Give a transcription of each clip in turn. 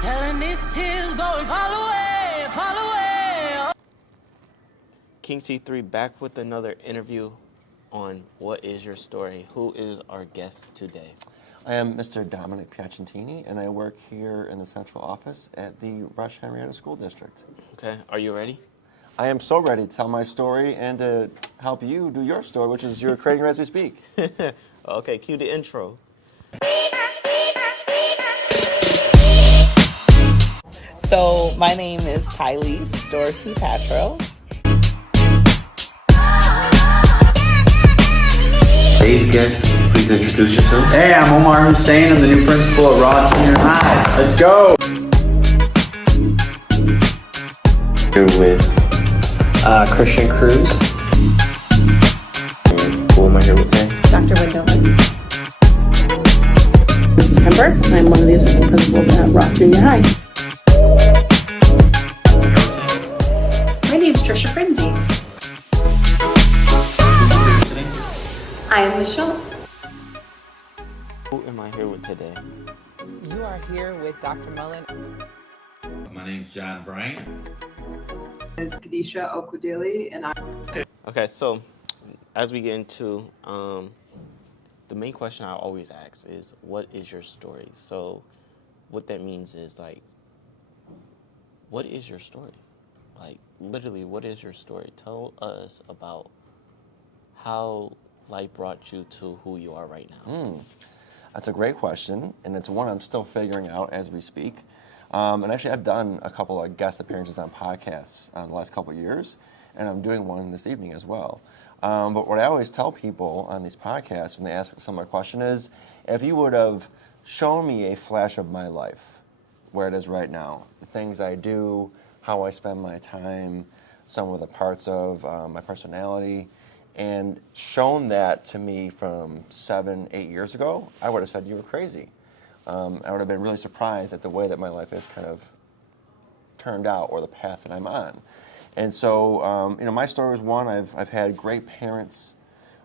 telling these tears going fall away, fall away. King C3 back with another interview on What Is Your Story? Who is our guest today? I am Mr. Dominic Piacentini, and I work here in the central office at the Rush Henrietta School District. Okay, are you ready? I am so ready to tell my story and to help you do your story, which is you're creating as we speak. Okay, cue the intro. So my name is Tylese Dorsey Patros. Today's guest, please introduce yourself. Hey, I'm Omar Hussein. I'm the new principal at Raw Junior High. Let's go! Here with Christian Cruz. and who am I here with today? Dr. Wendelman. This is Kimber. I'm one of the assistant principals at Roth Junior High. My name's Trisha Frenzy. I am Michelle. Who am I here with today? You are here with Dr. Mullen. My name's John Bryant. Is Kadisha Okudili, and I. Okay, so as we get into the main question I always ask is, what is your story? So what that means is, like, what is your story? Like, literally, what is your story? Tell us about how life brought you to who you are right now. That's a great question, and it's one I'm still figuring out as we speak. And actually, I've done a couple of guest appearances on podcasts the last couple of years, and I'm doing one this evening as well. But what I always tell people on these podcasts when they ask a similar question is, if you would have shown me a flash of my life, where it is right now, the things I do, how I spend my time, some of the parts of my personality, and shown that to me from 7, 8 years ago, I would have said you were crazy. I would have been really surprised at the way that my life has kind of turned out, or the path that I'm on. And so, my story is one, I've had great parents.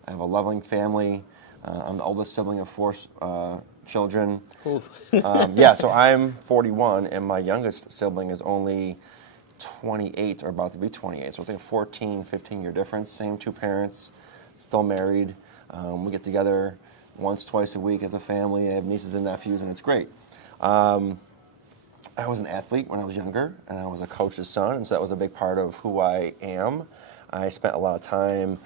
I have a loving family. I'm the oldest sibling of 4 children. So I'm 41, and my youngest sibling is only 28, or about to be 28. So it's like a 14, 15-year difference. Same 2 parents, still married. We get together once, twice a week as a family. I have nieces and nephews, and it's great. I was an athlete when I was younger, and I was a coach's son, and so that was a big part of who I am. I spent a lot of time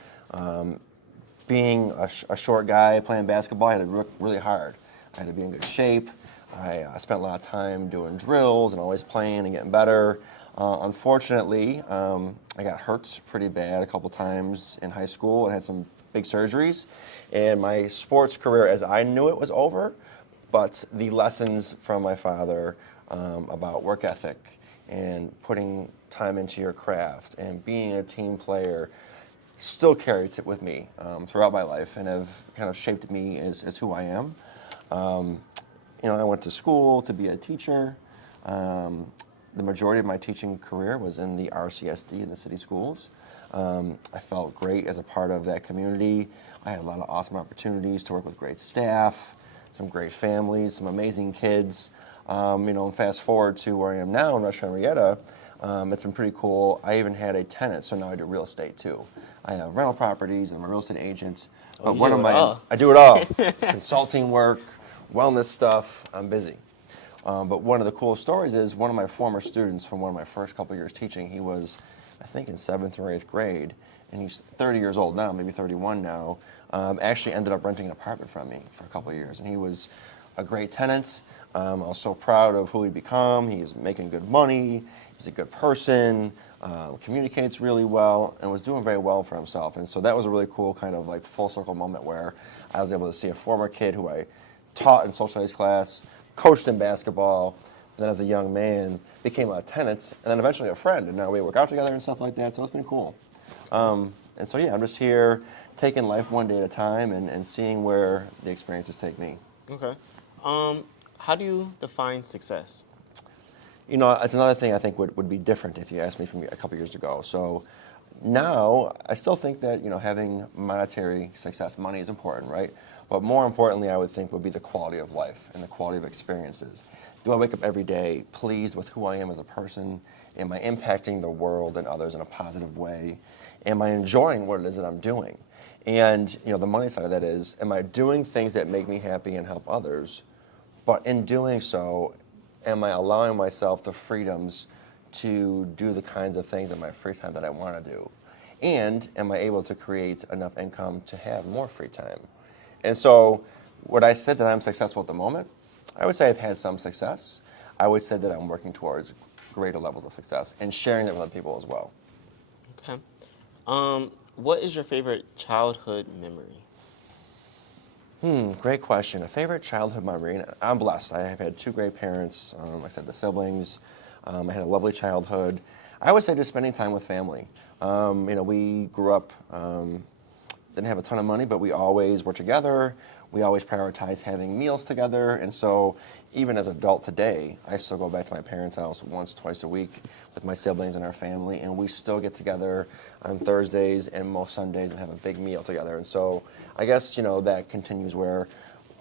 being a short guy playing basketball. I had to work really hard. I had to be in good shape. I spent a lot of time doing drills and always playing and getting better. Unfortunately, I got hurt pretty bad a couple times in high school and had some big surgeries. And my sports career as I knew it was over, but the lessons from my father about work ethic and putting time into your craft and being a team player still carried it with me throughout my life and have kind of shaped me as who I am. I went to school to be a teacher. The majority of my teaching career was in the RCSD in the city schools. I felt great as a part of that community. I had a lot of awesome opportunities to work with great staff, some great families, some amazing kids. And fast forward to where I am now in Rush Henrietta, it's been pretty cool. I even had a tenant, so now I do real estate too. I have rental properties, I'm a real estate agent. But I do it all. Consulting work, wellness stuff, I'm busy. But one of the cool stories is one of my former students from one of my first couple of years teaching, he was, I think, in 7th or 8th grade, and he's 30 years old now, maybe 31 now, actually ended up renting an apartment from me for a couple of years. And he was a great tenant. I was so proud of who he'd become. He's making good money. He's a good person, communicates really well, and was doing very well for himself. And so that was a really cool kind of like full circle moment where I was able to see a former kid who I taught in social studies class, coached in basketball, and then as a young man became a tenant, and then eventually a friend, and now we work out together and stuff like that, so it's been cool. I'm just here taking life one day at a time and seeing where the experiences take me. Okay. How do you define success? It's another thing I think would be different if you asked me from a couple years ago. So now I still think that, having monetary success, money is important, right? But more importantly, I would think would be the quality of life and the quality of experiences. Do I wake up every day pleased with who I am as a person? Am I impacting the world and others in a positive way? Am I enjoying what it is that I'm doing? And the money side of that is, am I doing things that make me happy and help others? But in doing so, am I allowing myself the freedoms to do the kinds of things in my free time that I want to do? And am I able to create enough income to have more free time? And so, would I say that I'm successful at the moment? I would say I've had some success. I would say that I'm working towards greater levels of success and sharing that with other people as well. Okay. What is your favorite childhood memory? Great question. A favorite childhood memory. I'm blessed. I have had two great parents. Like I said, the siblings. I had a lovely childhood. I would say just spending time with family. We grew up, didn't have a ton of money, but we always were together. We always prioritized having meals together. And so even as an adult today, I still go back to my parents' house once, twice a week with my siblings and our family. And we still get together on Thursdays and most Sundays and have a big meal together. And so I guess, that continues where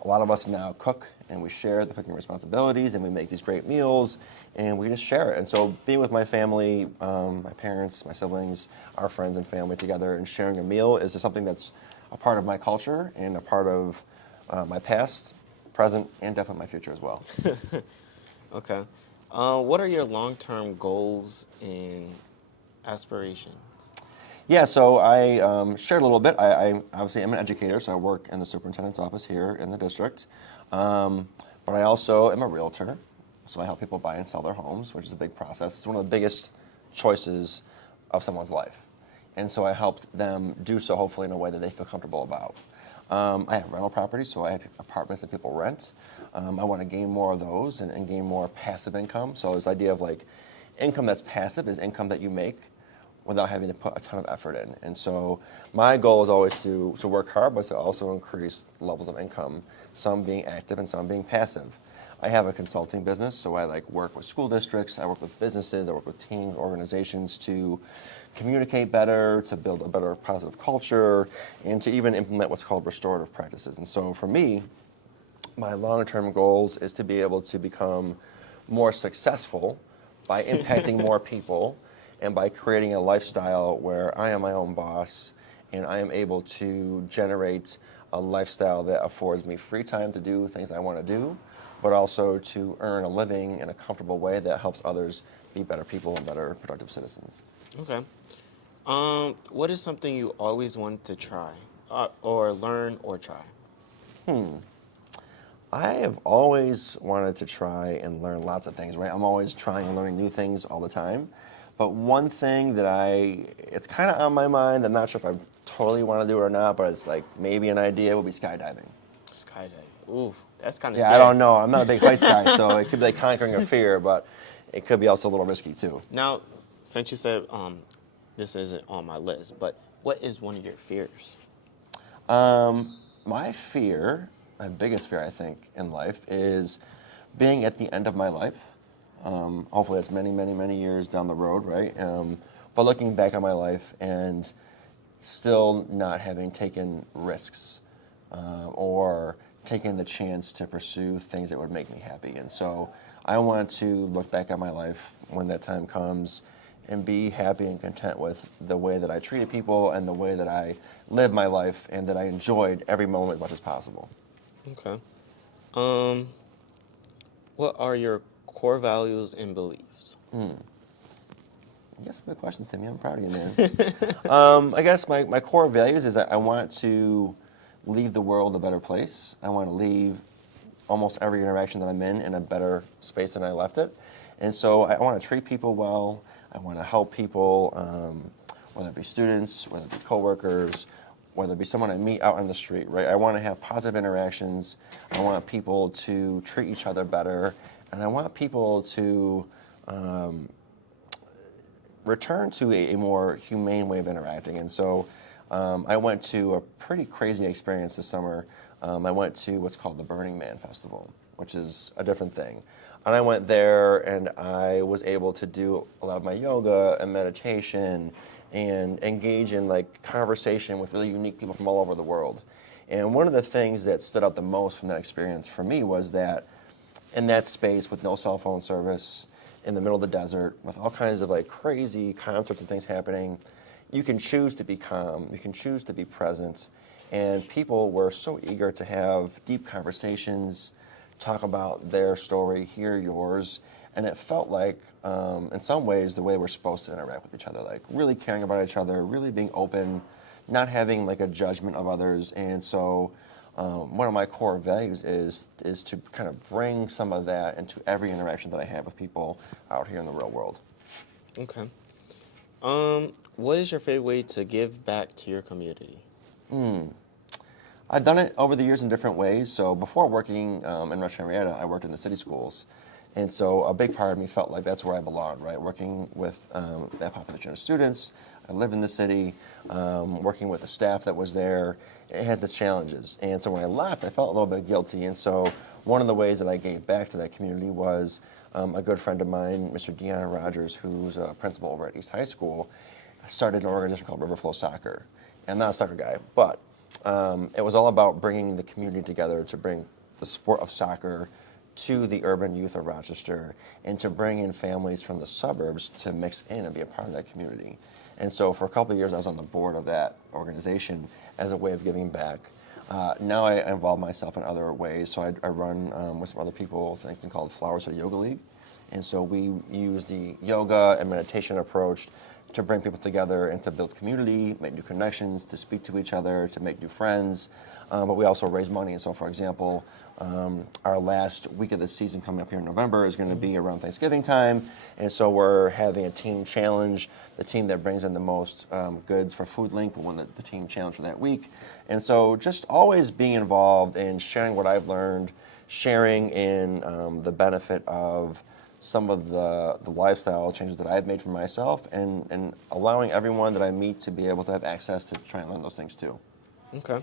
a lot of us now cook and we share the cooking responsibilities and we make these great meals and we just share it. And so being with my family, my parents, my siblings, our friends and family together and sharing a meal is just something that's a part of my culture and a part of my past, present, and definitely my future as well. Okay. What are your long-term goals and aspirations? Yeah, so I shared a little bit. I obviously am an educator, so I work in the superintendent's office here in the district. But I also am a realtor, so I help people buy and sell their homes, which is a big process. It's one of the biggest choices of someone's life. And so I helped them do so hopefully in a way that they feel comfortable about. I have rental properties, so I have apartments that people rent. I want to gain more of those and gain more passive income. So this idea of income that's passive is income that you make without having to put a ton of effort in. And so my goal is always to work hard, but to also increase levels of income, some being active and some being passive. I have a consulting business, so I work with school districts, I work with businesses, I work with teams, organizations to communicate better, to build a better positive culture, and to even implement what's called restorative practices. And so for me, my long-term goals is to be able to become more successful by impacting more people and by creating a lifestyle where I am my own boss and I am able to generate a lifestyle that affords me free time to do things I want to do, but also to earn a living in a comfortable way that helps others be better people and better productive citizens. Okay. What is something you always wanted to try or learn or try? I have always wanted to try and learn lots of things, right? I'm always trying and learning new things all the time. But one thing that it's kind of on my mind, I'm not sure if I totally want to do it or not, but it's maybe an idea would be skydiving. Skydiving. Ooh, that's kind of Yeah, scary. I don't know. I'm not a big heights guy, so it could be conquering a fear, but it could be also a little risky too. Now, since you said this isn't on my list, but what is one of your fears? My biggest fear, I think, in life is being at the end of my life. Hopefully that's many, many, many years down the road, right? But looking back on my life and still not having taken risks or taken the chance to pursue things that would make me happy. And so I want to look back at my life when that time comes and be happy and content with the way that I treated people and the way that I lived my life and that I enjoyed every moment as much as possible. Okay. What are your core values and beliefs? You got some good questions, Timmy. I'm proud of you, man. I guess my core values is that I want to leave the world a better place. I want to leave almost every interaction that I'm in a better space than I left it. And so I want to treat people well. I want to help people, whether it be students, whether it be coworkers, whether it be someone I meet out on the street, right? I want to have positive interactions. I want people to treat each other better. And I want people to return to a more humane way of interacting. And so I went to a pretty crazy experience this summer. I went to what's called the Burning Man Festival, which is a different thing. And I went there and I was able to do a lot of my yoga and meditation and engage in conversation with really unique people from all over the world. And one of the things that stood out the most from that experience for me was that in that space with no cell phone service, in the middle of the desert, with all kinds of like crazy concerts and things happening, you can choose to be calm, you can choose to be present, and people were so eager to have deep conversations, talk about their story, hear yours, and it felt like, in some ways, the way we're supposed to interact with each other, like really caring about each other, really being open, not having like a judgment of others. And so one of my core values is to kind of bring some of that into every interaction that I have with people out here in the real world. Okay. What is your favorite way to give back to your community? I've done it over the years in different ways. So before working in Rush Henrietta, I worked in the city schools. And so a big part of me felt like that's where I belonged, right? Working with that population of students. I live in the city, working with the staff that was there. It has its challenges. And so when I left, I felt a little bit guilty. And so one of the ways that I gave back to that community was a good friend of mine, Mr. Deanna Rogers, who's a principal over at East High School, started an organization called Riverflow Soccer. And I'm not a soccer guy, but it was all about bringing the community together to bring the sport of soccer to the urban youth of Rochester and to bring in families from the suburbs to mix in and be a part of that community. And so for a couple of years, I was on the board of that organization as a way of giving back. Now I involve myself in other ways. So I run with some other people, something called Flowers for Yoga League. And so we use the yoga and meditation approach to bring people together and to build community, make new connections, to speak to each other, to make new friends. But we also raise money. And so, for example, our last week of the season coming up here in November is going to be around Thanksgiving time. And so we're having a team challenge. The team that brings in the most goods for Food Link will win the team challenge for that week. And so just always being involved in sharing what I've learned, sharing in the benefit of some of the lifestyle changes that I've made for myself, and allowing everyone that I meet to be able to have access to try and learn those things too. Okay.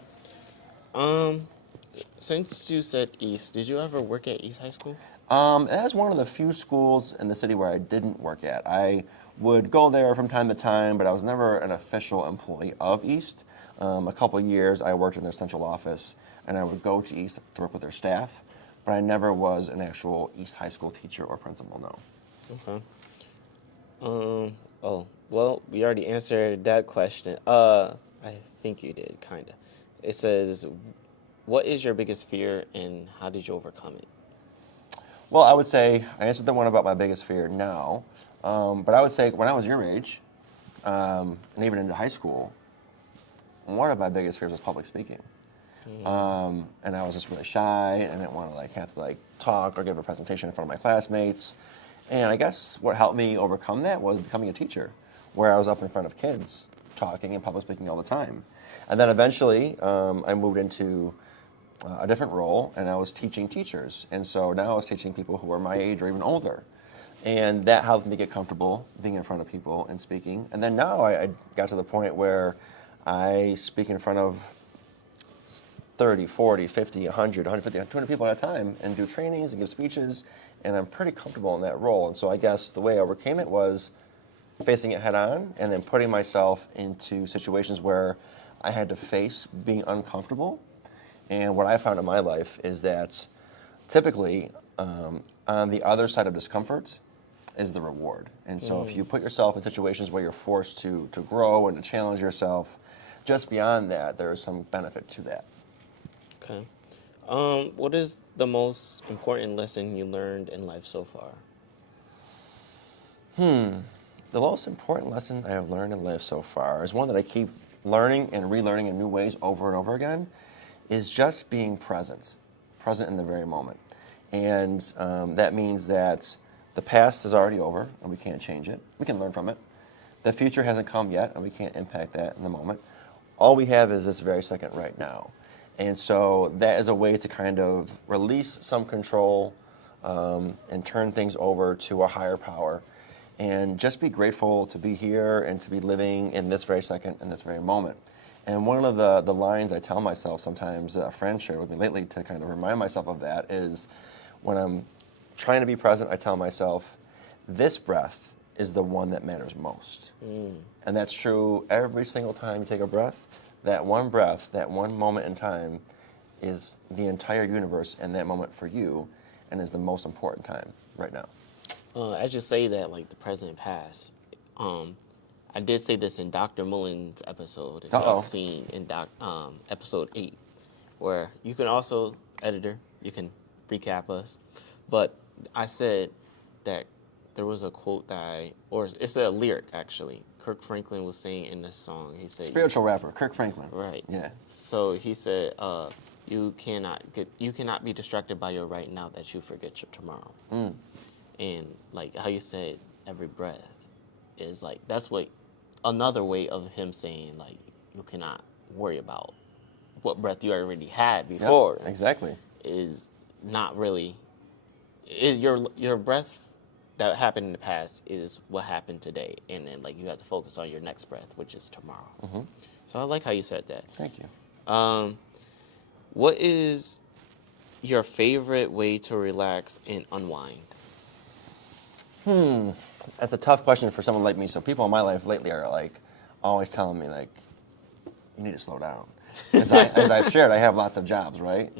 Since you said East, did you ever work at East High School? That was one of the few schools in the city where I didn't work at. I would go there from time to time, but I was never an official employee of East. A couple of years I worked in their central office, and I would go to East to work with their staff, but I never was an actual East High School teacher or principal, no. Okay. Oh, well, we already answered that question. I think you did, kind of. It says, what is your biggest fear and how did you overcome it? Well, I would say, I answered the one about my biggest fear now, but I would say when I was your age, and even into high school, one of my biggest fears was public speaking. And I was just really shy, and I didn't want to have to talk or give a presentation in front of my classmates. And I guess what helped me overcome that was becoming a teacher, where I was up in front of kids, talking and public speaking all the time. And then eventually, I moved into a different role, and I was teaching teachers. And so now I was teaching people who were my age or even older. And that helped me get comfortable being in front of people and speaking. And then now I got to the point where I speak in front of 30, 40, 50, 100, 150, 200 people at a time and do trainings and give speeches, and I'm pretty comfortable in that role. And so I guess the way I overcame it was facing it head on and then putting myself into situations where I had to face being uncomfortable. And what I found in my life is that typically on the other side of discomfort is the reward. And so if you put yourself in situations where you're forced to grow and to challenge yourself, just beyond that, there is some benefit to that. Okay. What is the most important lesson you learned in life so far? The most important lesson I have learned in life so far is one that I keep learning and relearning in new ways over and over again, is just being present in the very moment. And that means that the past is already over and we can't change it. We can learn from it. The future hasn't come yet and we can't impact that in the moment. All we have is this very second right now. And so that is a way to kind of release some control and turn things over to a higher power and just be grateful to be here and to be living in this very second and this very moment. And one of the lines I tell myself sometimes, a friend shared with me lately to kind of remind myself of that, is when I'm trying to be present, I tell myself, this breath is the one that matters most. And that's true every single time you take a breath. that one breath, that one moment in time is the entire universe and that moment for you, and is the most important time right now. I just say that like the present and past. I did say this in Dr. Mullen's episode. If y'all seen in episode 8, where you can also, editor, you can recap us. But I said that there was a quote that or it's a lyric actually. Kirk Franklin was saying in this song. He said, spiritual rapper, Kirk Franklin. Right. Yeah. So he said, you cannot be distracted by your right now that you forget your tomorrow. And like how you said, every breath is like, that's what another way of him saying like you cannot worry about what breath you already had before. Yep, exactly. Is not really your breath that happened in the past is what happened today, and then like you have to focus on your next breath, which is tomorrow. So I like how you said that. Thank you. What is your favorite way to relax and unwind? That's a tough question for someone like me. So people in my life lately are like always telling me like, you need to slow down. As I've shared, I have lots of jobs, right?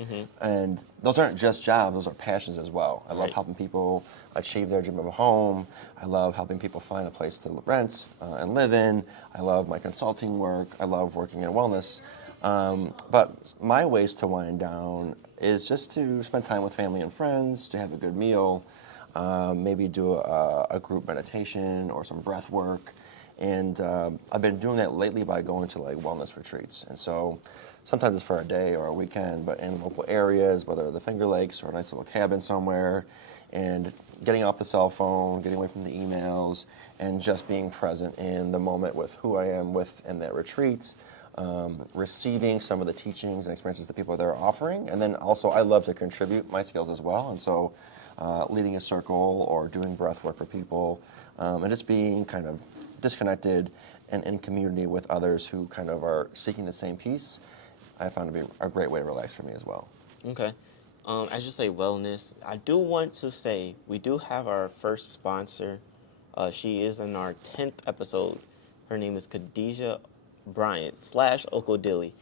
And those aren't just jobs; those are passions as well. I love helping people achieve their dream of a home. I love helping people find a place to rent and live in. I love my consulting work. I love working in wellness. But my ways to wind down is just to spend time with family and friends, to have a good meal, maybe do a group meditation or some breath work. And I've been doing that lately by going to like wellness retreats. And so sometimes it's for a day or a weekend, but in local areas, whether the Finger Lakes or a nice little cabin somewhere, and getting off the cell phone, getting away from the emails, and just being present in the moment with who I am with in that retreat, receiving some of the teachings and experiences that people are offering. And then also I love to contribute my skills as well. And so leading a circle or doing breath work for people, and just being kind of disconnected and in community with others who kind of are seeking the same peace, I found to be a great way to relax for me as well. Okay. As you say wellness, I do want to say we do have our first sponsor. She is in our 10th episode. Her name is Khadijah Bryant /Okodili.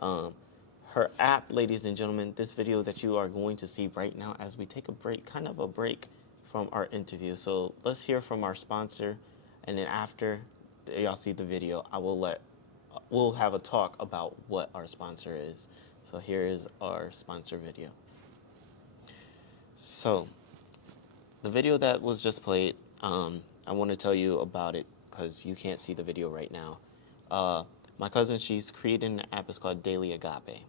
Her app, ladies and gentlemen, this video that you are going to see right now as we take a break, kind of a break from our interview. So let's hear from our sponsor, and then after y'all see the video, we'll have a talk about what our sponsor is. So here is our sponsor video. So the video that was just played, I want to tell you about it because you can't see the video right now. My cousin, she's creating an app. It's called Daily Agape.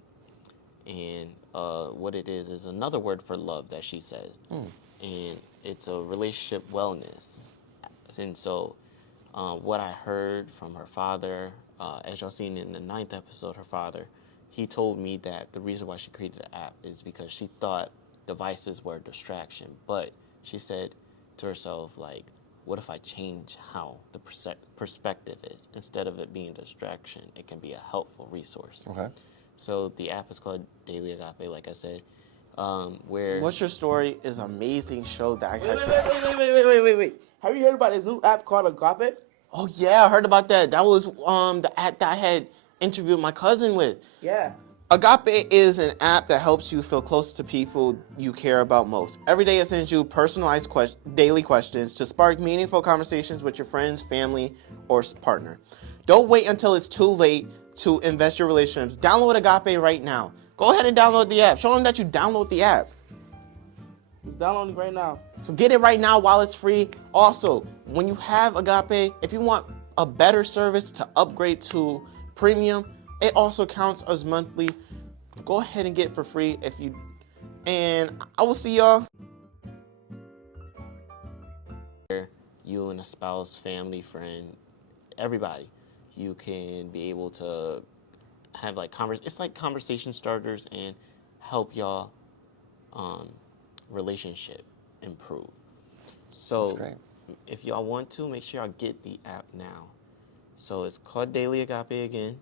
And what it is another word for love that she says. And it's a relationship wellness. And so what I heard from her father, as y'all seen in the 9th episode, her father, he told me that the reason why she created the app is because she thought devices were a distraction. But she said to herself, like, what if I change how the perspective is? Instead of it being a distraction, it can be a helpful resource. Okay. So the app is called Daily Agape, like I said. Where What's Your Story is an amazing show that I had. Wait. Have you heard about this new app called Agape? Oh yeah, I heard about that. That was the app that I had interviewed my cousin with. Yeah. Agape is an app that helps you feel close to people you care about most. Every day it sends you personalized daily questions to spark meaningful conversations with your friends, family, or partner. Don't wait until it's too late to invest your relationships. Download Agape right now. Go ahead and download the app. Show them that you download the app. It's downloading right now. So get it right now while it's free. Also, when you have Agape, if you want a better service to upgrade to premium, it also counts as monthly. Go ahead and get it for free and I will see y'all. You and a spouse, family, friend, everybody, you can be able to have like it's like conversation starters and help y'all relationship improve. So if y'all want to, make sure y'all get the app now. So it's called Daily Agape again.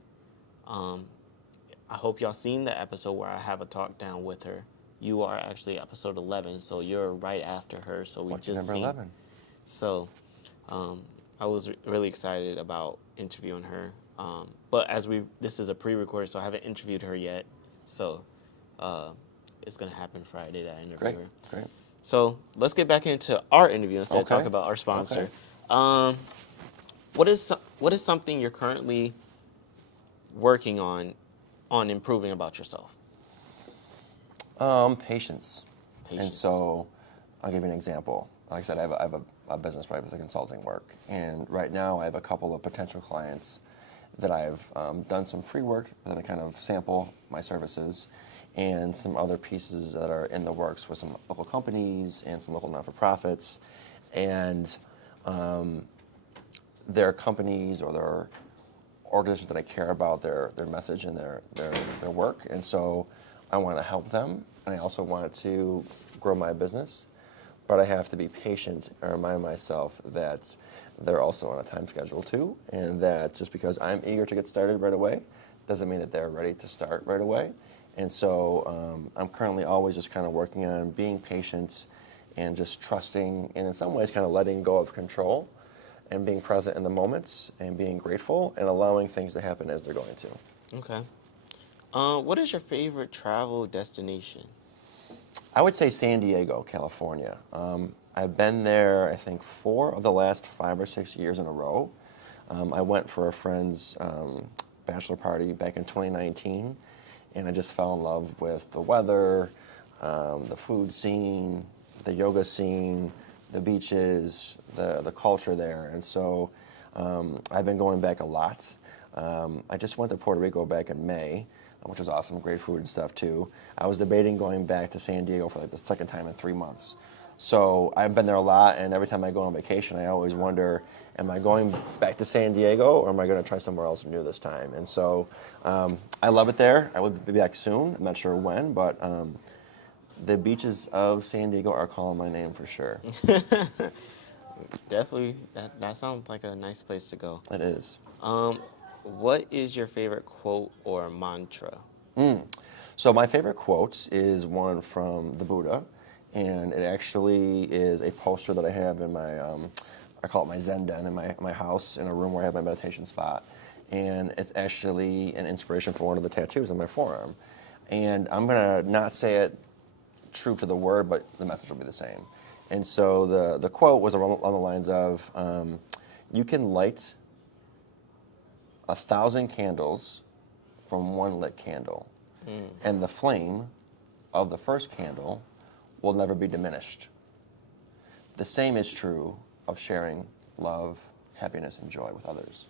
I hope y'all seen the episode where I have a talk down with her. You are actually episode 11, so you're right after her. So we just number 11. So I was really excited about interviewing her. But this is a pre-recorded, so I haven't interviewed her yet. So it's going to happen Friday, that interview. Great. So let's get back into our interview instead of talking about our sponsor. What is something you're currently working on improving about yourself? Patience. And so I'll give you an example. Like I said, I have a business, right, with the consulting work. And right now I have a couple of potential clients that I've done some free work, then I kind of sample my services, and some other pieces that are in the works with some local companies and some local not-for-profits. And their companies or their organizations that I care about, their message and their work. And so I want to help them, and I also want to grow my business. But I have to be patient and remind myself that they're also on a time schedule too, and that just because I'm eager to get started right away doesn't mean that they're ready to start right away. And so I'm currently always just kind of working on being patient and just trusting, and in some ways kind of letting go of control and being present in the moments and being grateful and allowing things to happen as they're going to. Okay. What is your favorite travel destination? I would say San Diego, California. I've been there, I think, 4 of the last 5 or 6 years in a row. I went for a friend's bachelor party back in 2019, and I just fell in love with the weather, the food scene, the yoga scene, the beaches, the culture there. And so I've been going back a lot. I just went to Puerto Rico back in May, which was awesome, great food and stuff too. I was debating going back to San Diego for like the second time in 3 months. So I've been there a lot, and every time I go on vacation, I always wonder, am I going back to San Diego, or am I going to try somewhere else new this time? And so I love it there. I will be back soon. I'm not sure when, but the beaches of San Diego are calling my name for sure. Definitely, that sounds like a nice place to go. It is. What is your favorite quote or mantra? So my favorite quote is one from the Buddha, and it actually is a poster that I have in my, I call it my Zen den in my house, in a room where I have my meditation spot. And it's actually an inspiration for one of the tattoos on my forearm. And I'm going to not say it true to the word, but the message will be the same. And so the quote was along the lines of, you can light 1,000 candles from one lit candle, and the flame of the first candle will never be diminished. The same is true of sharing love, happiness, and joy with others.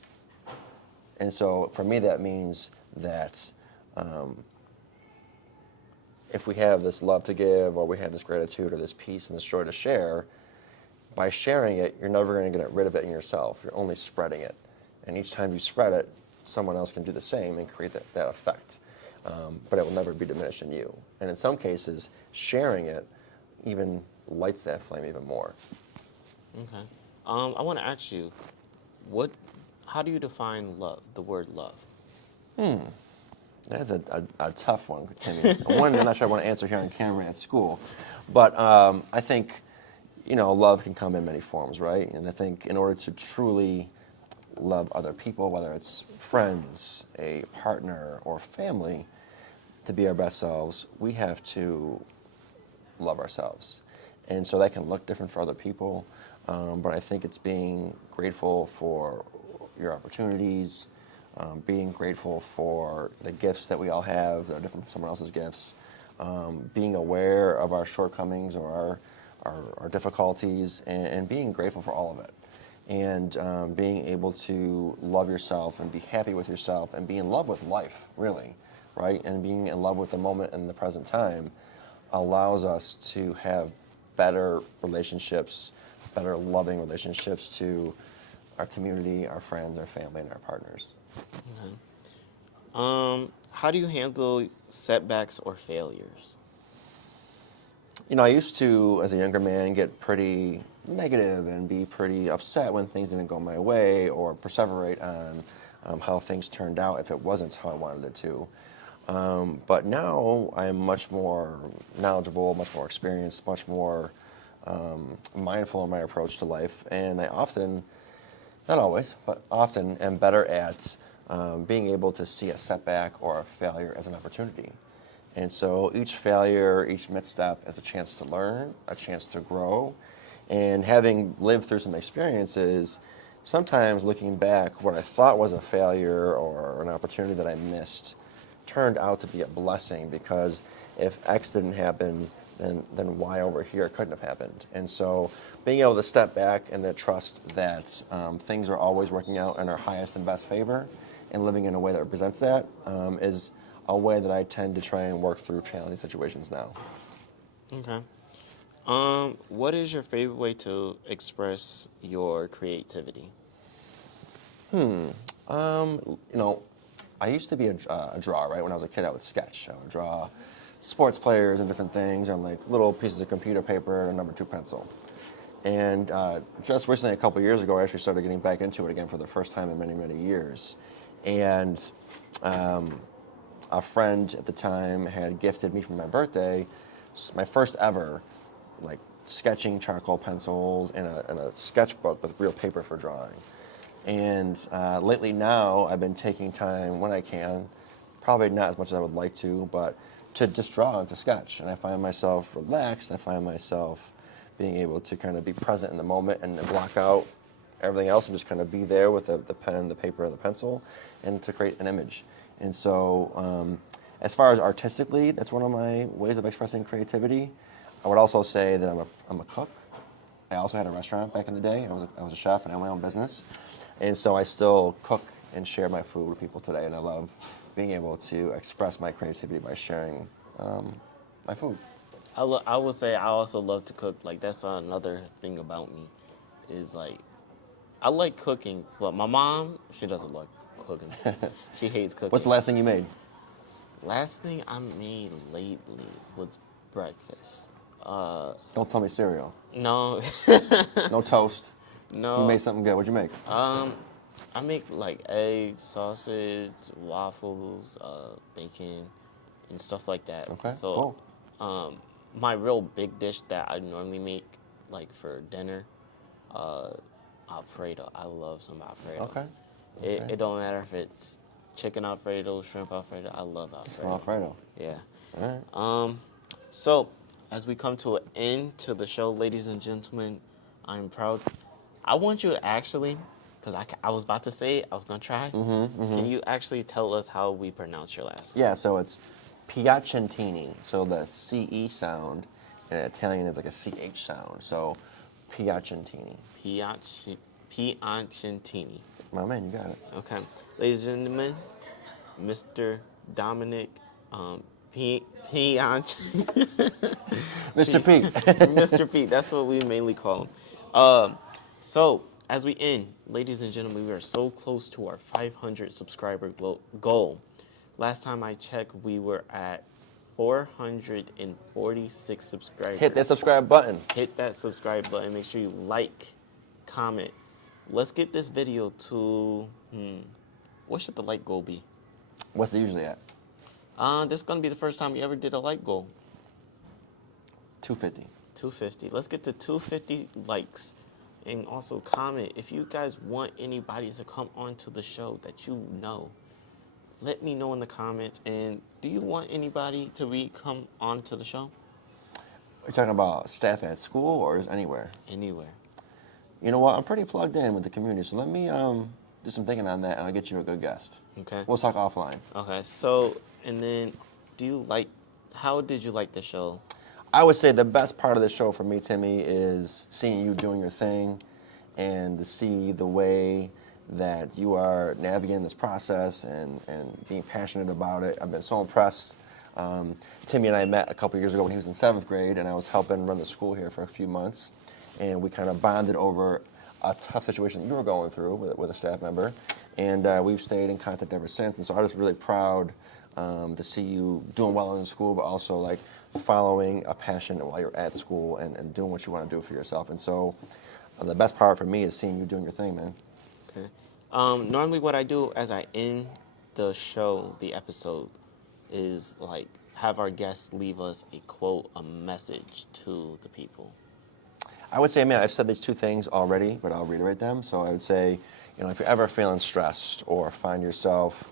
And so for me, that means that if we have this love to give, or we have this gratitude, or this peace and this joy to share, by sharing it, you're never going to get rid of it in yourself. You're only spreading it. And each time you spread it, someone else can do the same and create that effect. But it will never be diminished in you. And in some cases, sharing it even lights that flame even more. Okay. I want to ask you, how do you define love, the word love? That's a tough one, Timmy. One I'm not sure I want to answer here on camera at school. But I think, love can come in many forms, right? And I think in order to truly love other people, whether it's friends, a partner, or family, to be our best selves, we have to love ourselves. And so that can look different for other people, but I think it's being grateful for your opportunities, being grateful for the gifts that we all have that are different from someone else's gifts, being aware of our shortcomings or our difficulties, and being grateful for all of it. And being able to love yourself and be happy with yourself and be in love with life, really, right? And being in love with the moment and the present time allows us to have better relationships, better loving relationships to our community, our friends, our family, and our partners. Okay. How do you handle setbacks or failures? I used to, as a younger man, get pretty negative and be pretty upset when things didn't go my way, or perseverate on how things turned out if it wasn't how I wanted it to. But now I'm much more knowledgeable, much more experienced, much more mindful in my approach to life. And I often, not always, but often am better at being able to see a setback or a failure as an opportunity. And so each failure, each misstep is a chance to learn, a chance to grow. And having lived through some experiences, sometimes looking back, what I thought was a failure or an opportunity that I missed turned out to be a blessing, because if X didn't happen, then Y over here couldn't have happened. And so being able to step back and to trust that things are always working out in our highest and best favor, and living in a way that represents that is a way that I tend to try and work through challenging situations now. Okay. What is your favorite way to express your creativity? You know, I used to be a drawer, right? When I was a kid, I would sketch. I would draw sports players and different things on like little pieces of computer paper and a number 2 pencil. And just recently, a couple years ago, I actually started getting back into it again for the first time in many, many years. And a friend at the time had gifted me for my birthday my first ever like sketching charcoal pencils and a sketchbook with real paper for drawing. And lately now I've been taking time when I can, probably not as much as I would like to, but to just draw and to sketch. And I find myself relaxed. I find myself being able to kind of be present in the moment and block out everything else and just kind of be there with the pen, the paper, and the pencil, and to create an image. And so as far as artistically, that's one of my ways of expressing creativity. I would also say that I'm a cook. I also had a restaurant back in the day. I was a chef and I had my own business. And so I still cook and share my food with people today, and I love being able to express my creativity by sharing my food. I would say I also love to cook. Like, that's another thing about me, is like, I like cooking, but my mom, she doesn't like cooking. She hates cooking. What's the last thing you made? Last thing I made lately was breakfast. Don't tell me cereal. No. No toast. No. You made something good. What'd you make? I make like eggs, sausage, waffles, bacon, and stuff like that. Okay, so, cool. My real big dish that I normally make, like for dinner, Alfredo. I love some Alfredo. Okay. It don't matter if it's chicken Alfredo, shrimp Alfredo. I love Alfredo. Some Alfredo. Yeah. All right. So, as we come to an end to the show, ladies and gentlemen, I'm proud. I want you to actually, because I was about to say it, I was going to try. Can you actually tell us how we pronounce your last name? Yeah, so it's Piacentini. So the CE sound in Italian is like a CH sound. So Piacentini. Piacentini. My man, you got it. Okay. Ladies and gentlemen, Mr. Dominic Piacentini. Mr. Pete. Mr. Pete, that's what we mainly call him. So, as we end, ladies and gentlemen, we are so close to our 500 subscriber goal. Last time I checked, we were at 446 subscribers. Hit that subscribe button. Hit that subscribe button. Make sure you like, comment. Let's get this video to, what should the like goal be? What's it usually at? This is going to be the first time we ever did a like goal. 250. 250. Let's get to 250 likes. And also comment if you guys want anybody to come onto the show that you know. Let me know in the comments. And do you want anybody to come onto the show? Are you talking about staff at school or just anywhere? Anywhere. You know what? I'm pretty plugged in with the community, so let me do some thinking on that, and I'll get you a good guest. Okay. We'll talk offline. Okay. So, and then, how did you like the show? I would say the best part of the show for me, Timmy, is seeing you doing your thing and to see the way that you are navigating this process and being passionate about it. I've been so impressed. Timmy and I met a couple years ago when he was in 7th grade, and I was helping run the school here for a few months. And we kind of bonded over a tough situation that you were going through with a staff member. And we've stayed in contact ever since. And so I was really proud to see you doing well in school, but also like following a passion while you're at school and doing what you want to do for yourself. And so the best part for me is seeing you doing your thing, man. Okay. Normally what I do as I end the show, the episode, is like have our guests leave us a quote, a message to the people. I would say, man, I've said these two things already, but I'll reiterate them. So I would say, if you're ever feeling stressed or find yourself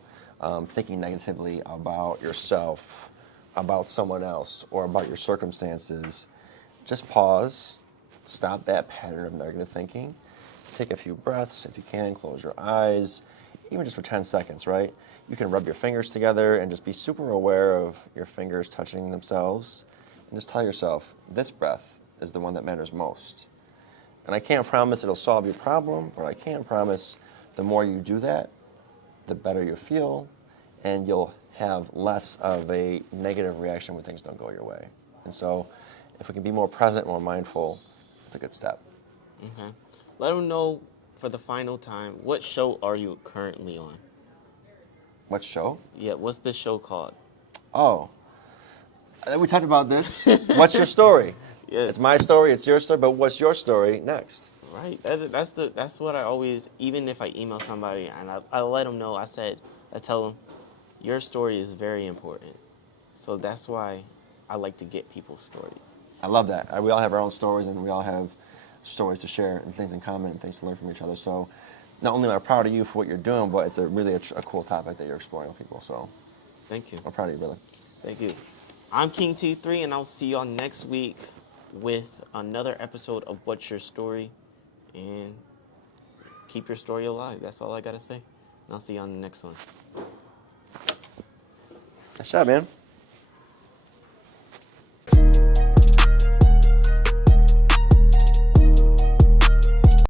thinking negatively about yourself, about someone else, or about your circumstances, just pause, stop that pattern of negative thinking, take a few breaths. If you can, close your eyes, even just for 10 seconds, right? You can rub your fingers together and just be super aware of your fingers touching themselves, and just tell yourself, this breath is the one that matters most. And I can't promise it'll solve your problem, but I can promise the more you do that, the better you feel, and you'll have less of a negative reaction when things don't go your way. And so if we can be more present, more mindful, it's a good step. Okay. Let them know for the final time, what show are you currently on? What show? Yeah, what's the show called? Oh, we talked about this. What's your story? Yeah. It's my story, it's your story, but what's your story next? Right. That's what I always, even if I email somebody and I let them know, I tell them, your story is very important. So that's why I like to get people's stories. I love that. We all have our own stories, and we all have stories to share and things in common and things to learn from each other. So not only am I proud of you for what you're doing, but it's really a cool topic that you're exploring with people. So thank you. I'm proud of you, brother. Thank you. I'm King T3, and I'll see y'all next week with another episode of What's Your Story? And keep your story alive. That's all I got to say. And I'll see you on the next one. Nice job, man.